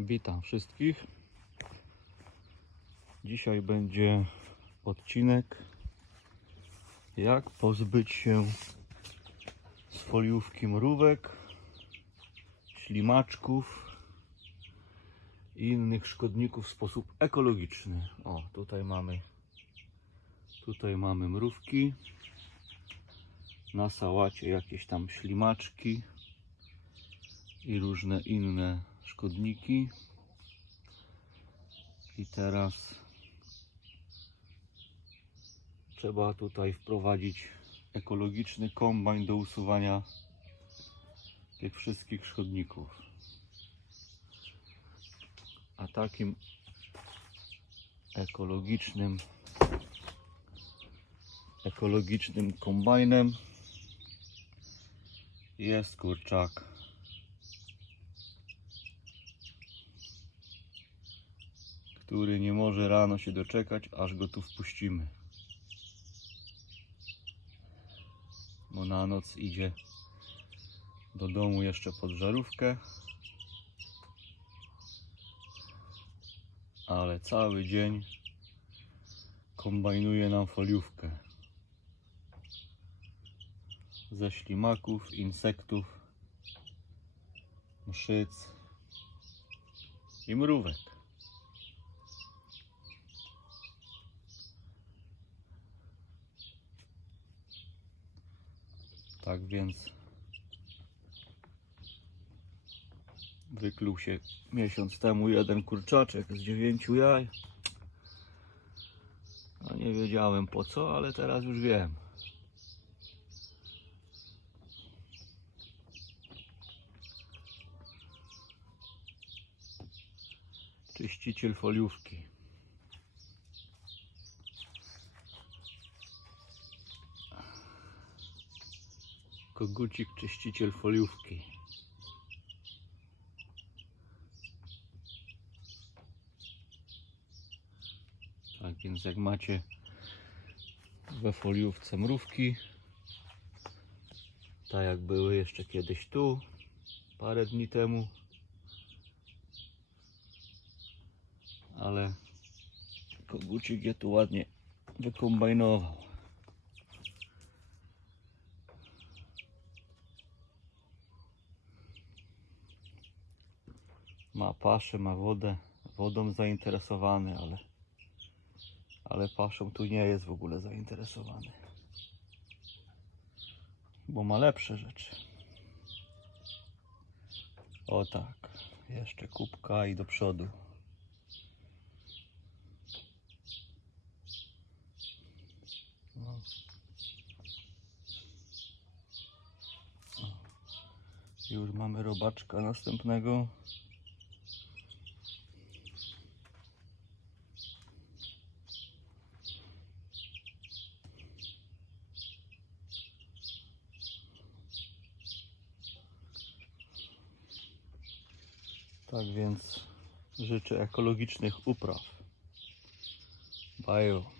Witam wszystkich. Dzisiaj będzie odcinek jak pozbyć się z foliówki mrówek, ślimaczków i innych szkodników w sposób ekologiczny. O, tutaj mamy tutaj mamy mrówki. Na sałacie jakieś tam ślimaczki i różne inne szkodniki. I teraz trzeba tutaj wprowadzić ekologiczny kombajn do usuwania tych wszystkich szkodników. A takim ekologicznym ekologicznym kombajnem jest kurczak który nie może rano się doczekać, aż go tu wpuścimy. Bo na noc idzie do domu jeszcze pod żarówkę. Ale cały dzień kombajnuje nam foliówkę ze ślimaków, insektów, mszyc i mrówek. Tak więc wykluł się miesiąc temu jeden kurczaczek z dziewięciu jaj. No nie wiedziałem po co, ale teraz już wiem. Czyściciel foliówki. Kogucik czyściciel foliówki. Tak więc jak macie we foliówce mrówki, tak jak były jeszcze kiedyś tu, parę dni temu, ale kogucik je tu ładnie wykombajnował. Ma paszę, ma wodę, wodą zainteresowany, ale ale paszą tu nie jest w ogóle zainteresowany. Bo ma lepsze rzeczy. O tak, jeszcze kubka i do przodu. No. Już mamy robaczka następnego. Tak więc życzę ekologicznych upraw. Bye.